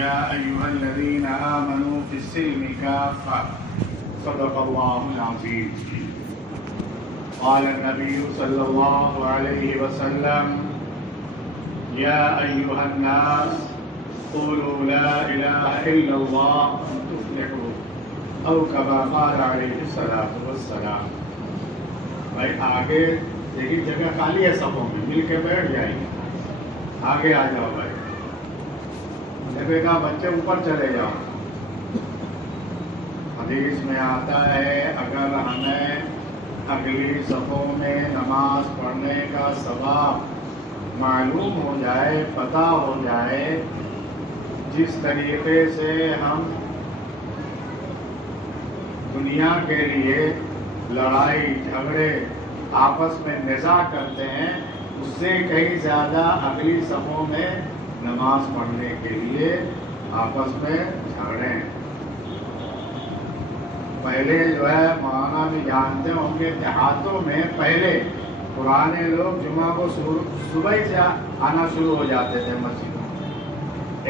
يا أيها الذين آمنوا في السلم كافة صدق الله العظيم. قال النبي صلى الله عليه وسلم يا أيها الناس قولوا لا إله إلا الله تفلحوا أو كما قال عليه الصلاة والسلام. بھائی آگے یہی جگہ خالی ہے، صفوں میں مل کے بیٹھ جائیں، آگے آ جاؤ بھائی. نبی کہا بچے اوپر چلے جاؤ. حدیث میں آتا ہے اگر ہمیں اگلی صفوں میں نماز پڑھنے کا ثواب معلوم ہو جائے، پتہ ہو جائے، جس طریقے سے ہم دنیا کے لیے لڑائی جھگڑے آپس میں نزاع کرتے ہیں، اس سے کہیں زیادہ اگلی صفوں میں نماز پڑھنے کے لیے آپس میں جھگڑیں. پہلے جو ہے مولانا بھی جانتے ہوں گے، دیہاتوں میں پہلے پرانے لوگ جمعہ کو صبح سے آنا شروع ہو جاتے تھے مسجدوں میں.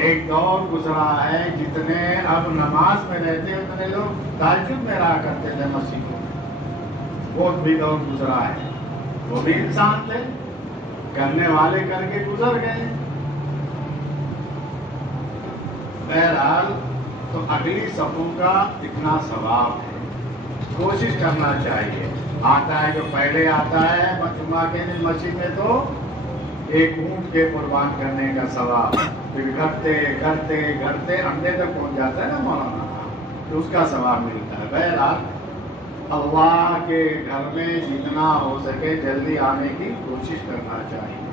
ایک دور گزرا ہے، جتنے اب نماز میں رہتے اتنے لوگ تہجد میں رہا کرتے تھے مسجدوں میں. بہت بھی دور گزرا ہے. وہ بھی انسان تھے، کرنے والے کر کے گزر گئے. بہرحال تو اگلی صفوں کا اتنا ثواب ہے، کوشش کرنا چاہیے. آتا ہے جو پہلے آتا ہے جمعہ کے دن مسجد میں تو ایک اونٹ کے قربان کرنے کا ثواب، پھر گھٹتے گھٹتے گھٹتے انڈے تک پہنچ جاتا ہے نا مولانا، تو اس کا ثواب ملتا ہے. بہرحال اللہ کے گھر میں جتنا ہو سکے جلدی آنے کی کوشش کرنا چاہیے.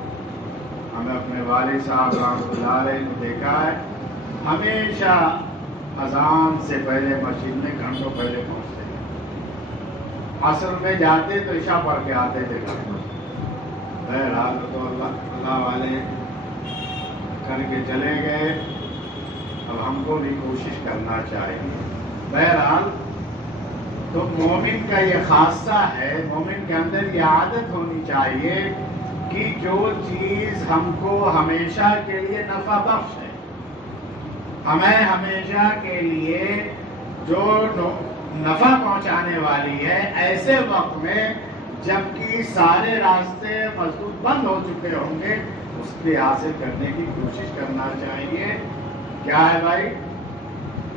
ہمیں اپنے والد صاحب رحمۃ اللہ علیہ نے دیکھا ہے، ہمیشہ اذان سے پہلے مسجد میں گھنٹوں پہلے پہنچتے ہیں. عصر میں جاتے تو عشاء پڑھ کے آتے تھے گھر میں. بہرحال تو اللہ والے کر کے چلے گئے، اب ہم کو بھی کوشش کرنا چاہیے. بہرحال تو مومن کا یہ خاصہ ہے، مومن کے اندر یہ عادت ہونی چاہیے کہ جو چیز ہم کو ہمیشہ کے لیے نفع بخش ہے، ہمیں ہمیشہ کے لیے جو نفع پہنچانے والی ہے، ایسے وقت میں جبکہ سارے راستے مسدود بند ہو چکے ہوں گے، اس کے حاصل کرنے کی کوشش کرنا چاہیے. کیا ہے بھائی؟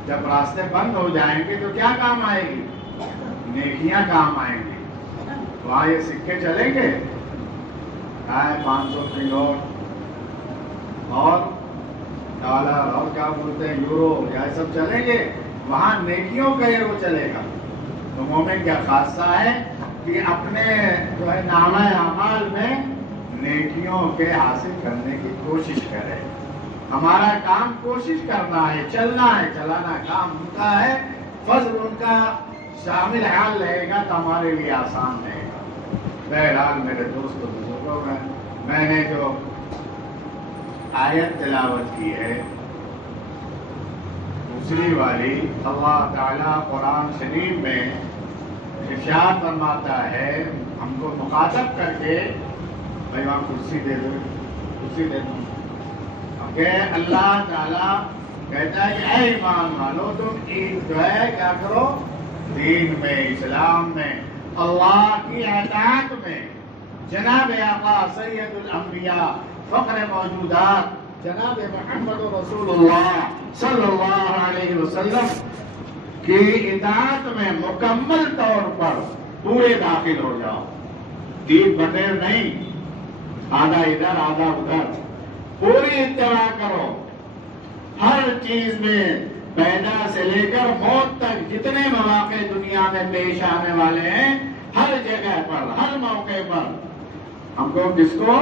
جب راستے بند ہو جائیں گے تو کیا کام آئے گی؟ نیکیاں کام آئیں گی. وہاں یہ سکے چلیں گے، 500 کی نوٹ اور ڈالر اور کیا بولتے ہیں یورو، یہ سب چلیں گے. وہاں نیکیوں کا یہ وہ چلے گا. تو مومن کا خاصہ ہے کہ اپنے جو ہے نامہ اعمال میں نیکیوں کے حاصل کرنے کی کوشش کرے. ہمارا کام کوشش کرنا ہے، چلنا ہے، چلانا کام ان کا ہے. فضل ان کا شامل حال رہے گا تو ہمارے لیے آسان رہے گا. بہرحال میرے دوست بزرگوں میں نے جو آیت تلاوت کی ہے دوسری والی، اللہ تعالیٰ قرآن شریف میں ارشاد فرماتا ہے ہم کو مخاطب کر کے، بھائی وہاں کرسی دے دو، کرسی دے دو، کہ اللہ تعالیٰ کہتا ہے کہ اے ایمان والو تم جو ہے کیا کرو، دین میں، اسلام میں، اللہ کی اطاعت میں، جناب آقا سید الانبیاء فخر موجودات جناب محمد رسول اللہ صلی اللہ علیہ وسلم کی اطاعت میں مکمل طور پر پورے داخل ہو جاؤ. دین بٹیر نہیں، آدھا ادھر آدھا ادھر، پوری اتباع کرو. ہر چیز میں پیدا سے لے کر موت تک جتنے مواقع دنیا میں پیش آنے والے ہیں، ہر جگہ پر، ہر موقع پر ہم کو کس کو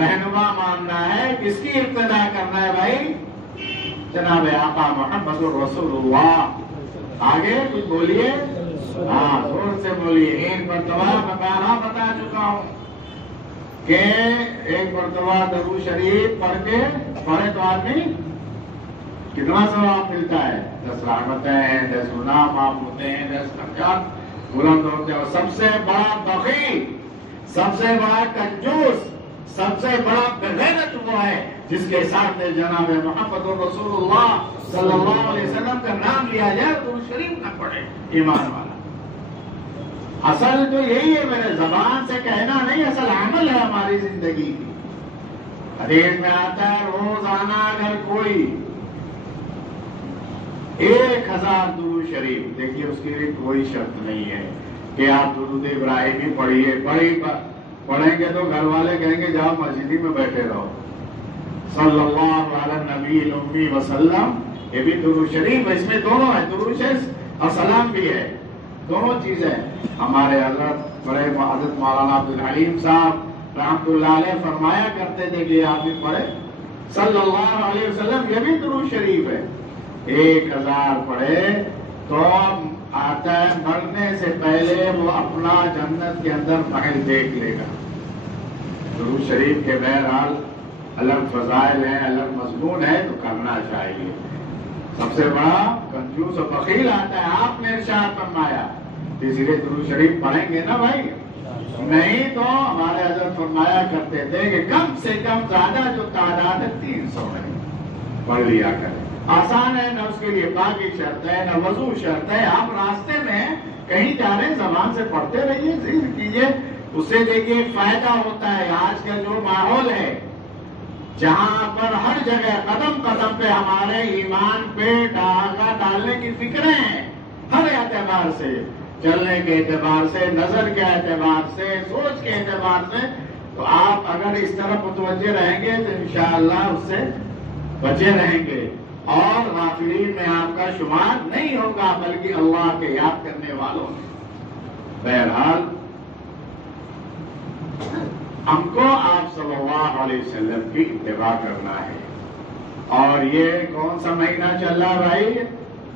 رہنما ماننا ہے، کس کی ابتدا کرنا ہے بھائی؟ جناب آقا محمد رسول اللہ. آگے کچھ بولیے، ہاں زور سے بولیے. ایک مرتبہ میں بتا چکا ہوں کہ ایک مرتبہ درود شریف پڑھے تو آدمی کتنا ثواب ملتا ہے؟ 10 رحمتیں ہیں، 10 گناہ معاف ہوتے ہیں، 10 درجات بلند ہوتے ہیں. اور سب سے بڑا بخیل، سب سے بڑا کنجوس، سب سے بڑا بغیرت وہ ہے جس کے سامنے جناب محمد رسول اللہ صلی اللہ علیہ وسلم کا نام لیا جائے تو شریف نہ پڑے ایمان والا. اصل تو یہی ہے، میرے زبان سے کہنا نہیں، اصل عمل ہے ہماری زندگی کی. حدیث میں آتا ہے روزانہ اگر کوئی 1000 درود شریف، دیکھیے اس کے لیے کوئی شرط نہیں ہے کہ آپ درود ابراہیمی پڑھیے، پڑھیں گے تو گھر والے کہیں گے جاؤ مسجد میں بیٹھے رہو. صلی اللہ علی نبی الامی وسلم، یہ بھی درود شریف ہے، اس میں دونوں ہے، درود شریف اور سلام بھی ہے، دونوں چیزیں. ہمارے حضرت بڑے حضرت مولانا عبدالحلیم صاحب رحمۃ اللہ علیہ فرمایا کرتے تھے کہ آپ بھی پڑھے صلی اللہ علیہ وسلم، یہ بھی درود شریف ہے. 1000 پڑھے تو آتا ہے مرنے سے پہلے وہ اپنا جنت کے اندر محل دیکھ لے گا. درود شریف کے بہرحال الگ فضائل ہیں، الگ مضمون ہے، تو کرنا چاہیے. سب سے بڑا کنجوس و بخیل آتا ہے، آپ نے ارشاد فرمایا، اس لیے درود شریف پڑھیں گے نا بھائی، نہیں تو ہمارے حضرت فرمایا کرتے تھے کہ کم سے کم زیادہ جو تعداد ہے 300 ہے، پڑھ لیا کریں. آسان ہے، نہ اس کے لیے باقی شرط ہے، نہ وضو شرط ہے. آپ راستے میں کہیں جا رہے ہیں زبان سے پڑھتے رہیے، ذکر کیجیے، اس سے دیکھیے فائدہ ہوتا ہے. آج کا جو ماحول ہے جہاں پر ہر جگہ قدم قدم پہ ہمارے ایمان پہ ڈاکہ ڈالنے کی فکریں ہیں، ہر اعتبار سے، چلنے کے اعتبار سے، نظر کے اعتبار سے، سوچ کے اعتبار سے، تو آپ اگر اس طرف متوجہ رہیں گے تو انشاءاللہ اس سے بچے رہیں گے اور غافلین میں آپ کا شمار نہیں ہوگا، بلکہ اللہ کے یاد کرنے والوں میں. بہرحال ہم کو آپ صلی اللہ علیہ وسلم کی اتباع کرنا ہے. اور یہ کون سا مہینہ چل رہا بھائی؟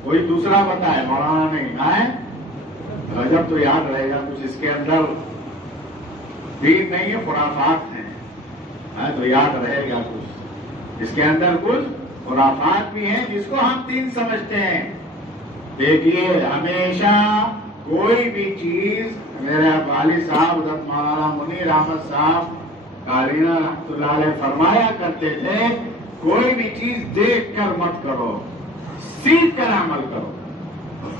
کوئی دوسرا بتائے، مولانا نہیں آئے. رجب تو یاد رہے گا، کچھ اس کے اندر دین نہیں ہے، خرافات ہیں، تو یاد رہے گا. کچھ اس کے اندر کچھ خرافات بھی ہیں جس کو ہم دین سمجھتے ہیں. دیکھیے ہمیشہ کوئی بھی چیز، میرے والد صاحب حضرت مولانا منیر احمد صاحب قالینہ رحمۃ اللہ علیہ فرمایا کرتے تھے، کوئی بھی چیز دیکھ کر مت کرو، سیکھ کر عمل کرو.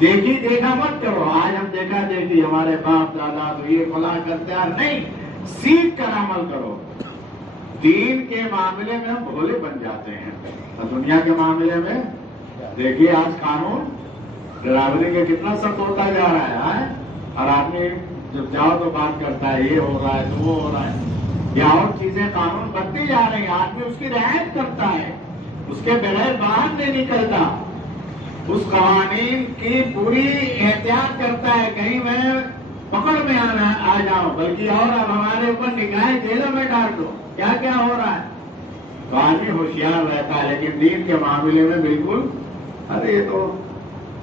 دیکھی دیکھا مت کرو. آج ہم دیکھا دیکھی ہمارے باپ دادا تو یہ فلاں کرتے ہیں، نہیں، سیکھ کر عمل کرو. دین کے معاملے میں ہم بھولے بن جاتے ہیں، اور دنیا کے معاملے میں دیکھیے آج قانون ڈرائیوری کے کتنا سخت ہوتا جا رہا ہے. اور آدمی جب جاؤ تو بات کرتا ہے یہ ہو رہا ہے تو وہ ہو رہا ہے، یا اور چیزیں قانون بنتی جا رہی ہیں. آدمی اس کی رعایت کرتا ہے، اس کے بغیر باہر نہیں نکلتا، اس قوانین کی پوری احتیاط کرتا ہے، کہیں میں پکڑ میں آ جاؤں، بلکہ اور اب ہمارے اوپر نگاہیں جیلوں میں ڈال دو، کیا کیا ہو رہا ہے. تو آدمی ہوشیار رہتا ہے، لیکن دین کے معاملے میں بالکل، ارے یہ تو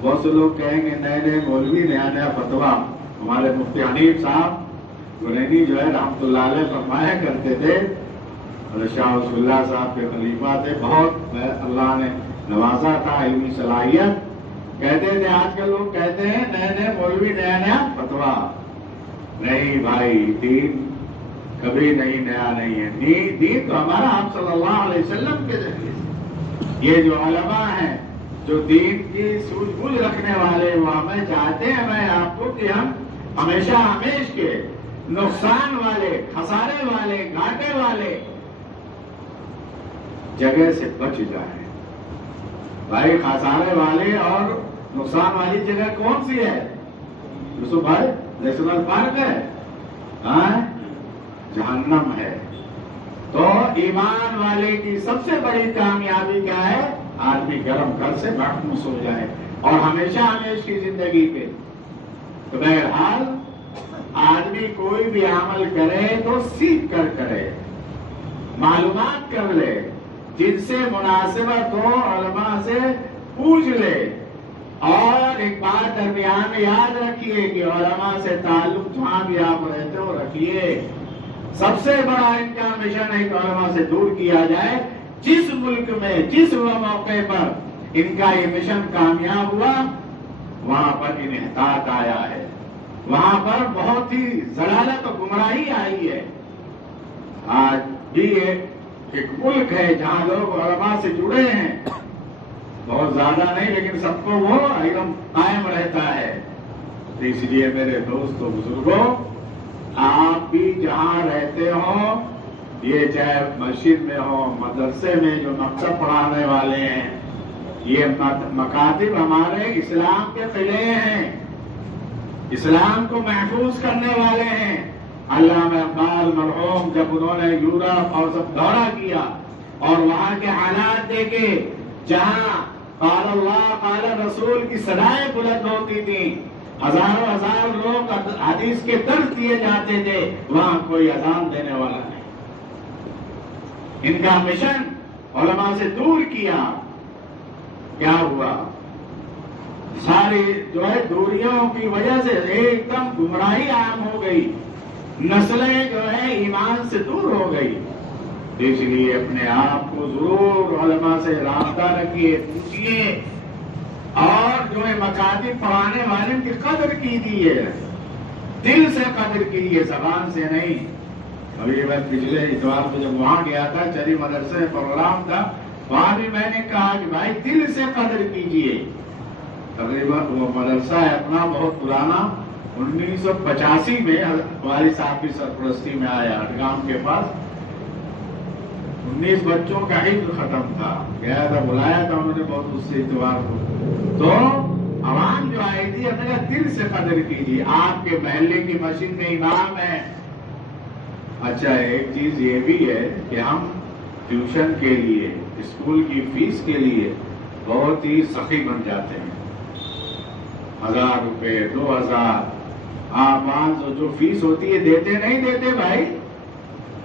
بہت سے لوگ کہیں گے نئے نئے مولوی، نیا نیا فتویٰ. ہمارے مفتی حنیف صاحب گرینی جو ہے رحمۃ اللہ علیہ فرمایا کرتے تھے، شاہ رسول اللہ صاحب کے خلیفہ تھے، بہت اللہ نے نوازا تھا علمی صلاحیت. کہتے تھے آج کل لوگ کہتے ہیں نئے نئے مولوی، نیا نیا فتویٰ. نہیں بھائی، دین کبھی نہیں نیا نہیں ہے. دین تو ہمارا آپ صلی اللہ علیہ وسلم کے ذریعے سے. یہ جو علماء ہیں، جو دین کی سوجھ بوجھ رکھنے والے، وہ ہمیں چاہتے ہیں میں آپ کو کہ ہم ہمیشہ ہمیش کے نقصان والے، خسارے والے، گھاٹے والے جگہ سے بچ جائیں. بھائی خسارے والے اور نقصان والی جگہ کون سی ہے؟ یوسف بھائی نیشنل پارک ہے، جہنم ہے. تو ایمان والے کی سب سے بڑی کامیابی کیا ہے؟ آدمی گرم گھر سے محفوظ ہو جائے اور ہمیشہ ہمیش کی زندگی پہ. تو بہرحال آدمی کوئی بھی عمل کرے تو سیکھ کر کرے، معلومات کر لے، جن سے مناسبت ہو علماء سے پوچھ لے. اور ایک بات درمیان میں یاد رکھیے کہ علماء سے تعلق جہاں بھی آپ رہتے ہو رکھیے. سب سے بڑا ان کا مشن ہے کہ علماء سے دور کیا جائے. جس ملک میں جس موقع پر ان کا یہ مشن کامیاب ہوا، وہاں پر انحطاط آیا ہے، وہاں پر بہت ہی ضلالت اور گمراہی آئی ہے. آج یہ ایک ملک ہے جہاں لوگ علماء سے جڑے ہیں، بہت زیادہ نہیں لیکن سب کو وہ علم قائم رہتا ہے۔ تو اس لیے میرے دوستوں بزرگوں، آپ بھی جہاں رہتے ہو، یہ چاہے مسجد میں ہو، مدرسے میں جو مکتب پڑھانے والے ہیں، یہ مکاتب ہمارے اسلام کے قلعے ہیں، اسلام کو محفوظ کرنے والے ہیں۔ علامہ اقبال مرحوم جب انہوں نے یورپ اور سب دورہ کیا اور وہاں کے حالات دیکھے جہاں قال اللہ قال رسول کی صدائیں بلند ہوتی تھیں، ہزار لوگ حدیث کے درس دیے جاتے تھے، وہاں کوئی اذان دینے والا نہیں۔ ان کا مشن علماء سے دور کیا، کیا ہوا؟ ساری جو ہے دوریوں کی وجہ سے ایک دم گمراہی عام ہو گئی، نسلیں جو ہے ایمان سے دور ہو گئی۔ اس لیے اپنے آپ کو ضرور علماء سے رابطہ رکھیے، پوچھیے، اور جو ہے مکاتب پڑھانے والے کی قدر کیجیے، دل سے قدر کیجیے، زبان سے نہیں۔ ابھی میں پچھلے اتوار کو جب وہاں گیا تھا، چری مدرسے میں پروگرام تھا، وہاں بھی میں نے کہا کہ بھائی دل سے قدر کیجیے۔ تقریباً وہ مدرسہ ہے اپنا بہت پرانا، 1985 میں والد صاحب کی سرپرستی میں آیا، اٹگام کے پاس۔ 19 بچوں کا حفظ ختم تھا، گیا تھا، بلایا تھا انہوں نے بہت اس سے اتوار کو۔ تو عوام جو آئی تھی، اپنے دل سے قدر کیجیے۔ آپ کے محلے کی مسجد میں امام ہے۔ اچھا، ایک چیز یہ بھی ہے کہ ہم ٹیوشن کے لیے، اسکول کی فیس کے لیے بہت ہی سخی بن جاتے ہیں۔ 1000 روپے، 2000، 500 جو فیس ہوتی ہے دیتے نہیں دیتے بھائی،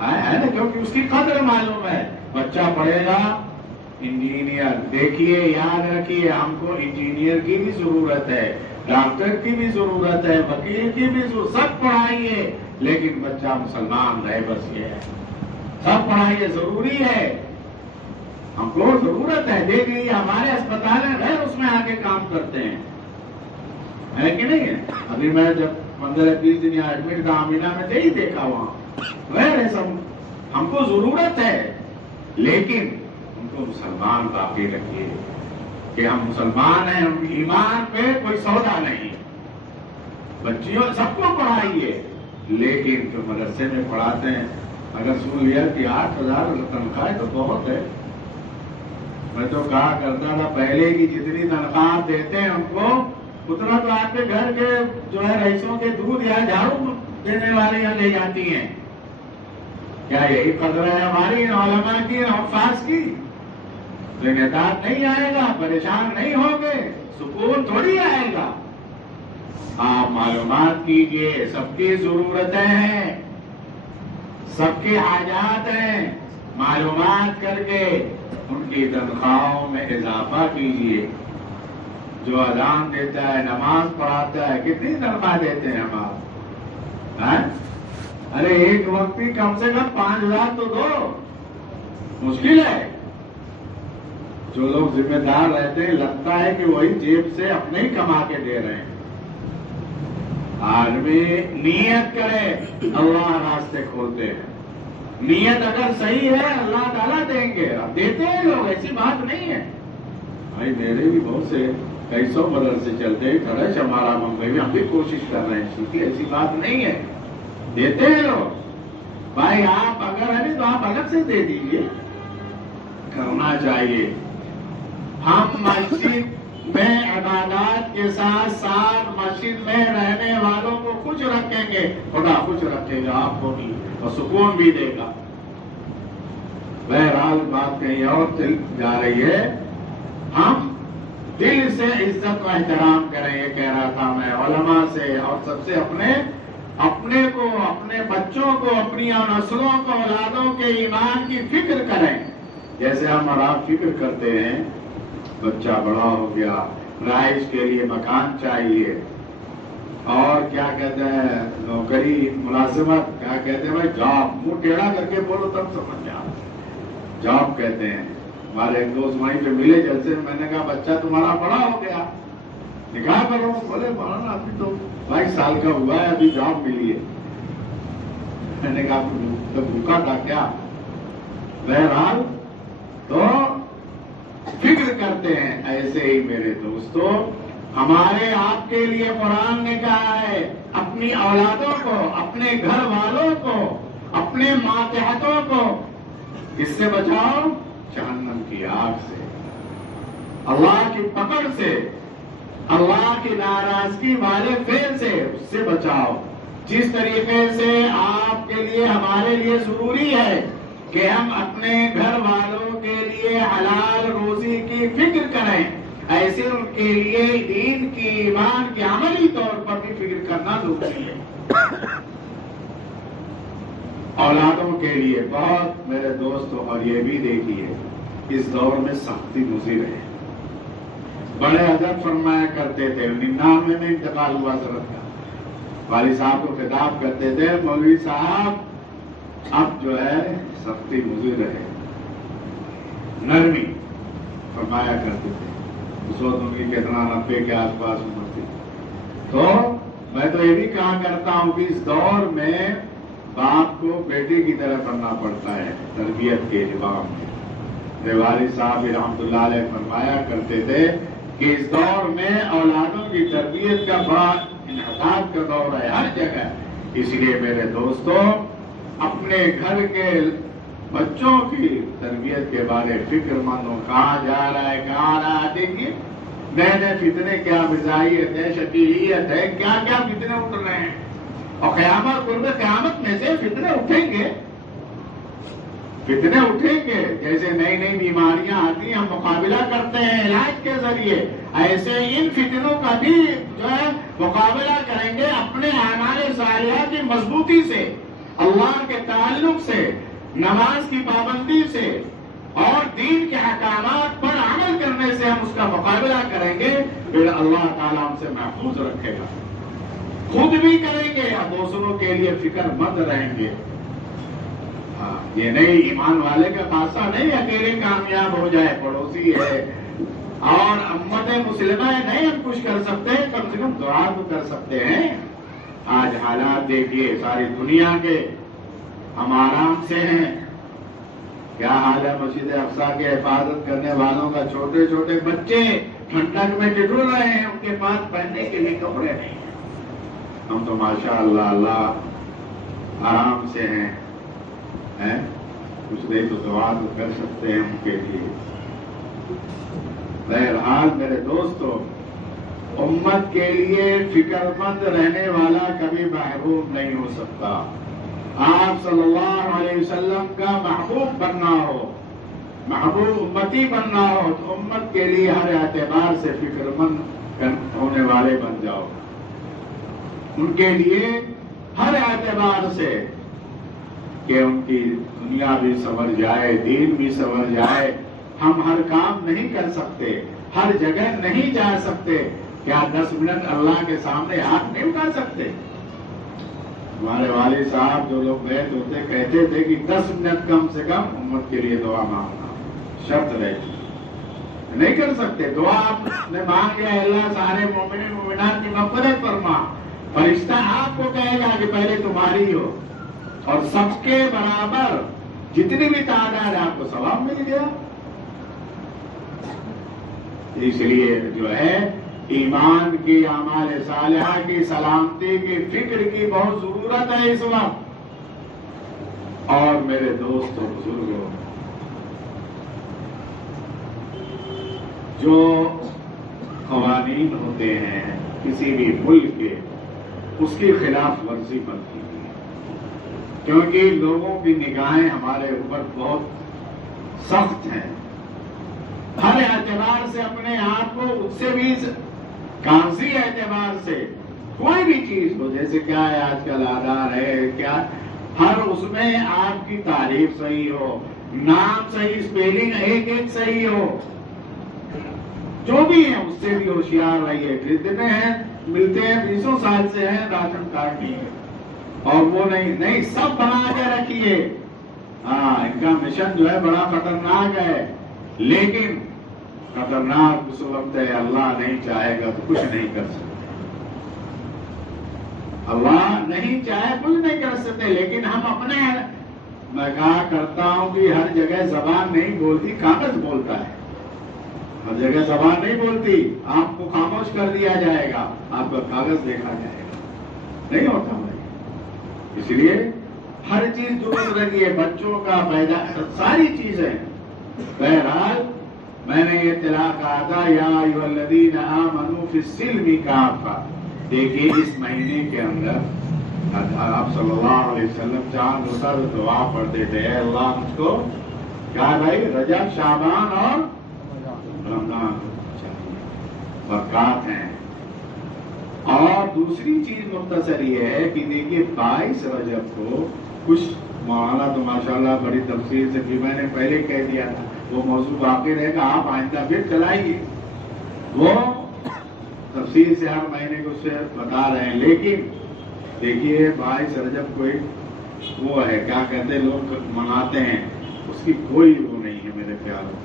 ہے نا، کیونکہ اس کی قدر معلوم ہے۔ بچہ پڑھے گا انجینئر، دیکھیے یاد رکھیے، ہم کو انجینئر کی بھی ضرورت ہے، ڈاکٹر کی بھی ضرورت ہے، وکیل کی بھی ضرورت، سب پڑھائیے، لیکن بچہ مسلمان رہے، بس یہ ہے۔ سب پڑھائیے، ضروری ہے، ہم کو ضرورت ہے۔ دیکھ لیجیے ہمارے اسپتال ہیں، غیر اس میں آ کے کام کرتے ہیں، ہے کہ نہیں ہے؟ ابھی میں جب 15-20 دن یہاں ایڈمٹ تھا آمینہ میں، نہیں دیکھا وہاں غیر ہے سب۔ ہم کو ضرورت ہے، لیکن ہم کو مسلمان باقی رکھیے کہ ہم مسلمان ہیں، ہم ایمان پہ کوئی سودا نہیں۔ بچیوں سب کو پڑھائیے، لیکن جو مدرسے میں پڑھاتے ہیں، اگر سن لیا کہ 8000 تنخواہ تو بہت ہے۔ میں تو کہا کرتا تھا پہلے کی جتنی تنخواہ دیتے ہیں ہم کو، اتنا تو آپ کے گھر کے جو ہے رئیسوں کے دودھ یا جھاڑو دینے والے یہاں لے جاتی ہیں۔ کیا یہی قدر ہے ہماری علماء کی، حفاظ کی؟ تو انعطاف نہیں آئے گا، پریشان نہیں ہوں گے، سکون تھوڑی آئے گا۔ آپ معلومات کیجئے، سب کی ضرورتیں ہیں، سب کے حاجات ہیں، معلومات کر کے ان کی تنخواہوں میں اضافہ کیجئے۔ جو اذان دیتا ہے، نماز پڑھاتا ہے، کتنی تنخواہ دیتے ہیں ہم آپ؟ ارے ایک وقت بھی کم سے کم 5000 تو دو، مشکل ہے۔ جو لوگ ذمہ دار رہتے ہیں، لگتا ہے کہ وہی جیب سے اپنے ہی کما کے دے رہے ہیں۔ آدمی نیت کرے، اللہ راستے کھولتے ہیں۔ نیت اگر صحیح ہے، اللہ تعالیٰ دیں گے، اب دیتے ہیں لوگ، ایسی بات نہیں ہے بھائی۔ میرے بھی بہت سے کئی سو مدرسے چلتے ہیں، کھڑے ہمارا ممبئی میں، ہم بھی کوشش کر رہے ہیں، کیونکہ ایسی بات نہیں ہے، دیتے ہیں لوگ بھائی۔ آپ اگر ہے تو آپ الگ سے دے دیجیے، کرنا چاہیے۔ ہم مسجد میں عبادات کے ساتھ ساتھ مسجد میں رہنے والوں کو خوش رکھیں گے، خدا خوش رکھے گا آپ کو بھی، اور سکون بھی دے گا۔ بہرحال بات کہیں اور چل جا رہی ہے، ہم دل سے عزت و احترام کریں، یہ کہہ رہا تھا میں، علماء سے، اور سب سے اپنے کو، اپنے بچوں کو، اپنی نسلوں کو، اولادوں کے ایمان کی فکر کریں، جیسے ہم اور آپ فکر کرتے ہیں۔ بچہ بڑا ہو گیا، رہائش کے لیے مکان چاہیے، اور کیا کہتے ہیں، نوکری، ملازمت، کیا کہتے ہیں بھائی، جاب، منہ ٹیڑھا کر کے بولو تب سمجھ جاؤ، جاب کہتے ہیں۔ ہمارے ایک دوست وہیں پہ ملے جلسے میں، میں نے کہا بچہ تمہارا بڑا ہو گیا، نکاح کرو، بولے مولانا ابھی تو 22 سال کا ہوا ہے، ابھی جاب ملی ہے۔ میں نے کہا تو بھوکا تھا کیا؟ بہرحال تو فکر کرتے ہیں. ایسے ہی میرے دوستو ہمارے آپ کے لیے قرآن نے کہا ہے اپنی اولادوں کو، اپنے گھر والوں کو، اپنے ماتحتوں کو کس سے بچاؤ؟ جہنم کی آگ سے، اللہ کی پکڑ سے، اللہ کی ناراضگی والے فعل سے، اس سے بچاؤ. جس طریقے سے آپ کے لیے ہمارے لیے ضروری ہے کہ ہم اپنے گھر والوں کے لیے حلال روزی کی فکر کریں، ایسے ان کے لیے دین کی، ایمان کی عملی طور پر بھی فکر کرنا ضروری ہے. اولادوں کے لیے بہت میرے دوستوں، اور یہ بھی دیکھیے اس دور میں سختی مضر ہے. بڑے حضرت فرمایا کرتے تھے، 99 میں انتقال ہوا حضرت کا، والد صاحب کو خطاب کرتے تھے، مولوی صاحب اب جو ہے سختی مضر ہے، نرمی فرمایا کرتے تھے. اس وقت ان کی کتنا 90 کے آس پاس عمر تھی. تو میں تو یہ بھی کہا کرتا ہوں کہ اس دور میں باپ کو بیٹے کی طرح کرنا پڑتا ہے تربیت کے جواب میں. والد صاحب رحمۃ اللہ علیہ فرمایا کرتے تھے کہ اس دور میں اولادوں کی تربیت کا بڑا انحطاط کا دور ہے ہر جگہ. اس لیے میرے دوستو اپنے گھر کے بچوں کی تربیت کے بارے فکر مند ہوں. کہاں جا رہا ہے، کہاں آ رہا ہے، دیکھیے نئے نئے فتنے، کیا مزاحیت ہے، شکیلیت ہے، کیا کیا فتنے اٹھ رہے ہیں. اور قیامت قیامت میں سے فتنے اٹھیں گے، فتنے اٹھیں گے. جیسے نئی نئی بیماریاں آتی ہیں ہم مقابلہ کرتے ہیں علاج کے ذریعے، ایسے ان فتنوں کا بھی جو ہے مقابلہ کریں گے اپنے اعمال صالحہ کی مضبوطی سے، اللہ کے تعلق سے، نماز کی پابندی سے اور دین کے احکامات پر عمل کرنے سے ہم اس کا مقابلہ کریں گے. پھر اللہ تعالیٰ ہم سے محفوظ رکھے گا. خود بھی کریں گے اور دوسروں کے لیے فکر مند رہیں گے. یہ نہیں ایمان والے کا خاصہ نہیں اکیلے کامیاب ہو جائے، پڑوسی ہے اور امت مسلمہ ہے، نہیں ہم کچھ کر سکتے، کم سے کم دعا تو کر سکتے ہیں. آج حالات دیکھیے ساری دنیا کے، ہم آرام سے ہیں. کیا حال ہے مسجد اقصیٰ کے حفاظت کرنے والوں کا؟ چھوٹے چھوٹے بچے ٹھنڈک میں ٹٹول رہے ہیں، ان کے پاس پہننے کے لیے کپڑے نہیں ہیں. ہم تو ماشاء اللہ اللہ آرام سے ہیں. کچھ نہیں تو دعا تو کر سکتے ہیں ان کے لیے. بہرحال میرے دوستو امت کے لیے فکر مند رہنے والا کبھی محروم نہیں ہو سکتا. آپ صلی اللہ علیہ وسلم کا محبوب بننا ہو، محبوب امتی بننا ہو تو امت کے لیے ہر اعتبار سے فکر مند ہونے والے بن جاؤ. ان کے لیے ہر اعتبار سے کہ ان کی دنیا بھی سنور جائے، دین بھی سنور جائے. ہم ہر کام نہیں کر سکتے، ہر جگہ نہیں جا سکتے. کیا 10 منٹ اللہ کے سامنے ہاتھ نہیں اٹھا سکتے؟ ہمارے والد صاحب جو لوگ بیٹھ ہوتے کہتے تھے کہ 10 منٹ کم سے کم امت کے لیے دعا مانگنا شرط رہتی. نہیں کر سکتے. دعا آپ نے مانگ لیا اللہ سارے مومنین مومنات کی مغفرت فرما، فرشتہ آپ کو کہے گا کہ پہلے تمہاری ہو، اور سب کے برابر جتنی بھی تعداد ہے آپ کو ثواب مل گیا. اس لیے جو ہے ایمان کی، اعمال صالحہ کی، سلامتی کی، فکر کی بہت ضرورت ہے اس وقت. اور میرے دوستوں بزرگوں، جو قوانین ہوتے ہیں کسی بھی ملک کے، اس کی خلاف ورزی مت کیجیے، کیونکہ لوگوں کی نگاہیں ہمارے اوپر بہت سخت ہیں. ہر اعتبار سے اپنے آپ کو اس سے بھی کاغذی اعتبار سے کوئی بھی چیز ہو، جیسے کیا ہے آج کل آدھار ہے، کیا ہر اس میں آپ کی تعریف صحیح ہو، نام صحیح، اسپیلنگ ایک ایک صحیح ہو. جو بھی ہے اس سے بھی ہوشیار رہیے. خریدتے ہیں ملتے ہیں 20 سال سے ہیں، راشن کارڈ نہیں ہے اور وہ نہیں سب بنا کے رکھیے. ان کا مشن جو ہے بڑا خطرناک ہے، لیکن خطرناک اس وقت ہے اللہ نہیں چاہے گا تو کچھ نہیں کر سکتے. اللہ نہیں چاہے کچھ نہیں کر سکتے، لیکن ہم اپنے میں کہا کرتا ہوں کہ ہر جگہ زبان نہیں بولتی، کاغذ بولتا ہے. ہر جگہ زبان نہیں بولتی. آپ کو خاموش کر دیا جائے گا، آپ کا کاغذ دیکھا جائے گا. نہیں ہوتا بھائی. اس لیے ہر چیز درست رکھیے، بچوں کا پیدا ساری چیزیں. بہرحال میں نے یہ اطلاع کہا تھا یا ایھا الذین آمنوا فی السلم کافہ. دیکھیے اس مہینے کے اندر آپ صلی اللہ علیہ وسلم چاند ہوتا تو دعا پڑھتے تھے، اے اللہ مجھ کو کیا بھائی رجب شعبان اور رمضان برکات ہیں. اور دوسری چیز مختصر یہ ہے کہ دیکھیے 22 رجب کو کچھ مولانا تو ماشاءاللہ بڑی تفصیل سے کہ میں نے پہلے کہہ دیا تھا وہ موضوع باقی رہے گا، آپ آئندہ پھر چلائیے. وہ تفصیل سے ہر مہینے کو سے بتا رہے ہیں. لیکن دیکھیے 22 رجب کو ایک وہ ہے کیا کہتے ہیں لوگ مناتے ہیں، اس کی کوئی وہ نہیں ہے میرے خیال میں.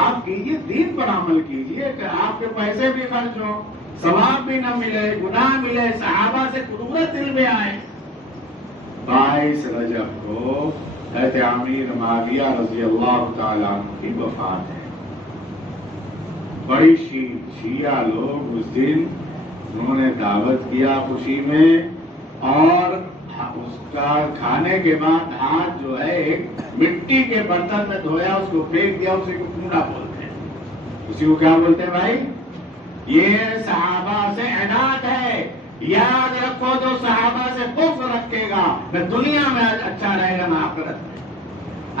آپ کیجیے، دین پر عمل کیجیے کہ آپ کے پیسے بھی خرچ ہوں، ثواب بھی نہ ملے، گناہ ملے، صحابہ سے قدوت دل میں آئے. 22 رجب کو حضرت امیر معاویہ رضی اللہ تعالیٰ عنہ کی وفات ہے. بڑی شیعہ لوگ اس دن انہوں نے دعوت کیا خوشی میں، اور اس کا کھانے کے بعد ہاتھ جو ہے ایک مٹی کے برتن میں دھویا، اس کو پھینک دیا. اسی کو کوڑا بولتے ہیں. اسی کو کیا بولتے ہیں بھائی؟ یہ صحابہ سے عناد ہے. یاد رکھو جو صحابہ سے بغض رکھے گا نہ دنیا میں اچھا رہے گا نہ آخرت میں.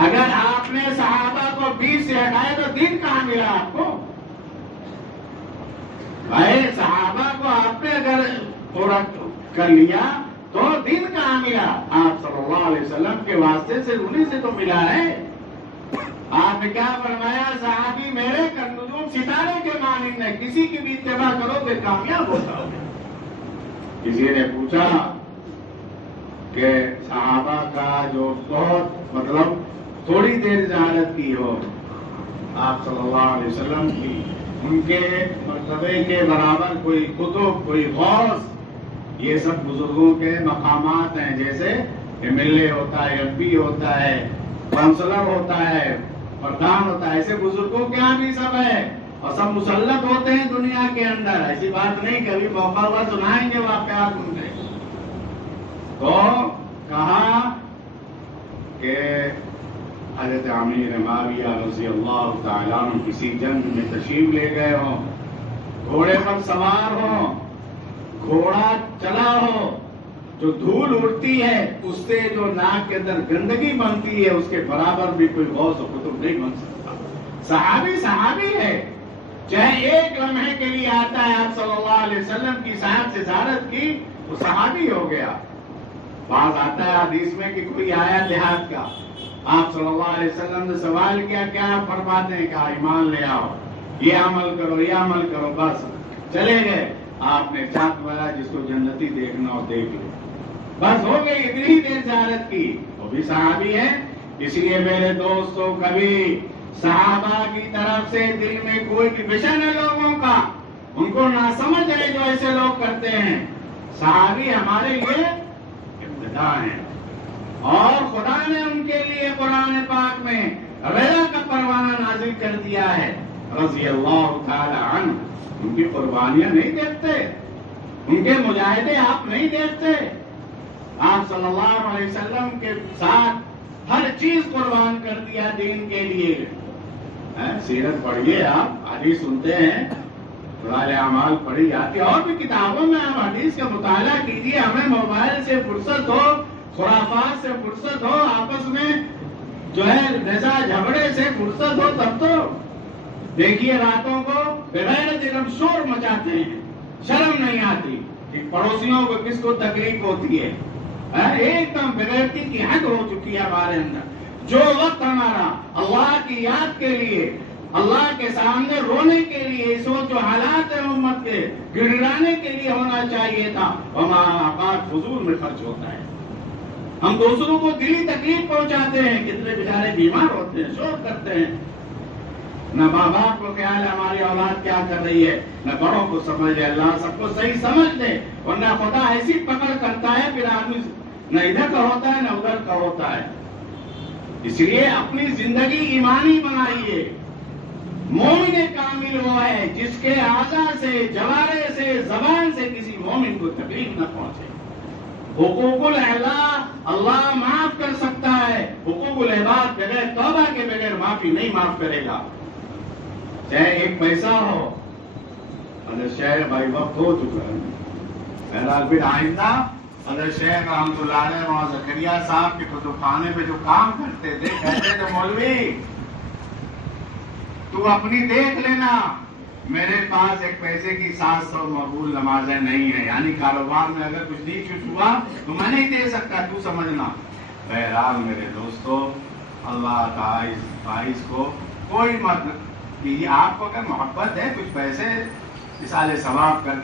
اگر آپ نے صحابہ کو بیچ سے ہٹایا تو دین کہاں ملا آپ کو؟ بھائی صحابہ کو آپ نے اگر پورا کر لیا تو دین کہاں ملا؟ آپ صلی اللہ علیہ وسلم کے واسطے سے انہیں سے تو ملا ہے. آپ نے کیا فرمایا؟ صحابی میرے کنجوم ستارے کے مانند ہے، کسی کی بھی اتباع کرو کہ کامیاب ہوتا ہو. کسی نے پوچھا کہ صحابہ کا جو بہت مطلب تھوڑی دیر زیارت کی ہو آپ صلی اللہ علیہ وسلم کی، ان کے مرتبے کے برابر کوئی قطب، کوئی غوث، یہ سب بزرگوں کے مقامات ہیں. جیسے ایم ایل اے ہوتا ہے، ایم پی ہوتا ہے، کونسلر ہوتا ہے، پردھان ہوتا ہے، ایسے بزرگوں کے یہاں بھی سب ہے اور سب مسلط ہوتے ہیں دنیا کے اندر. ایسی بات نہیں، کبھی موقع ہوا سنائیں گے واقعات ان کے. تو کہا کہ حضرت امیر معاویہ رضی اللہ تعالیٰ عنہ کسی جنگ میں تشریف لے گئے ہوں، گھوڑے پر سوار ہوں، گھوڑا چلا ہو، جو دھول اڑتی ہے اس سے جو ناک کے اندر گندگی بنتی ہے اس کے برابر بھی کوئی غوث و قطب نہیں بن سکتا. صحابی صحابی ہے، چاہے ایک لمحے کے لیے آتا ہے آپ صلی اللہ علیہ وسلم کی صاحب سے زیارت کی، وہ صحابی ہو گیا. بعض آتا ہے حدیث میں کہ کوئی آیا دیہات کا، آپ صلی اللہ علیہ وسلم نے سوال کیا، کیا فرماتے ہیں؟ کہا ایمان لے آؤ، یہ عمل کرو، یہ عمل کرو، بس چلے گئے. آپ نے چاند والا جس کو جنتی دیکھنا ہو دیکھ لو، بس ہو گئی. اتنی دیر زیارت کی، وہ بھی صحابی ہے. اس لیے میرے دوستوں کبھی صحابہ کی طرف سے دل میں کوئی بھی مشن ہے لوگوں کا، ان کو نہ سمجھ ہے جو ایسے لوگ کرتے ہیں. صحابی ہمارے لیے ابتدا ہیں، اور خدا نے ان کے لیے قرآن پاک میں رضا کا پروانہ نازل کر دیا ہے. رضی اللہ تعالی عنہ. ان کی قربانیاں نہیں دیکھتے، ان کے مجاہدے آپ نہیں دیکھتے. آپ صلی اللہ علیہ وسلم کے ساتھ ہر چیز قربان کر دیا دین کے لیے. سیرت پڑھیے، آپ حدیث سنتے ہیں، فضائل اعمال پڑھی جاتی ہے، اور بھی کتابوں میں آپ حدیث کا مطالعہ کیجیے. ہمیں موبائل سے فرصت ہو، خرافات سے فرصت ہو، آپس میں جو ہے نزاع جھگڑے سے فرصت ہو، تب تو دیکھیے راتوں کو بغیر دلم شور مچاتے ہیں. شرم نہیں آتی کہ پڑوسیوں کو کس کو تکلیف ہوتی ہے. ایک دم بغیرتی کی حد ہو چکی ہے ہمارے اندر. جو وقت ہمارا اللہ کی یاد کے لیے، اللہ کے سامنے رونے کے لیے، اس وقت جو حالات ہیں امت کے گڑگڑانے کے لیے ہونا چاہیے تھا، ہمارا اوقات فضول میں خرچ ہوتا ہے. ہم دوسروں کو دلی تکلیف پہنچاتے ہیں، کتنے بیچارے بیمار ہوتے ہیں، شور کرتے ہیں. نہ ماں باپ کو خیال ہے ہماری اولاد کیا کر رہی ہے، نہ بڑوں کو سمجھ ہے. اللہ سب کو صحیح سمجھ دے، ورنہ خدا ایسی پکڑ کرتا ہے پھر آدمی نہ ادھر کا ہوتا ہے نہ ادھر کا ہوتا ہے. اس لیے اپنی زندگی ایمانی بنائیے. مومن کامل وہ ہے جس کے اعضاء سے، جوارے سے، زبان سے کسی مومن کو تکلیف نہ پہنچے. حقوق العباد اللہ معاف کر سکتا ہے، حقوق العباد بغیر توبہ کے بغیر معافی نہیں معاف کرے گا. چاہے ایک پیسہ ہو. حضرت شیخ بھائی وقت ہو چکا ہے. بہرحال پھر آئندہ حضرت شیخ رحمۃ اللہ علیہ مولانا زکریا صاحب کے کتب خانے پہ جو کام کرتے تھے، کہتے تھے مولوی تو اپنی دیکھ لینا، میرے پاس ایک پیسے کی 700 مقبول نمازیں نہیں ہیں، یعنی کاروبار میں اگر کچھ نہیں کچھ ہوا تو میں نہیں دے سکتا، تو سمجھنا. بہرحال میرے دوستو، اللہ تعالی اس باعث کو کوئی مت کیجیے. آپ کو اگر محبت ہے کچھ پیسے مثال ثواب کر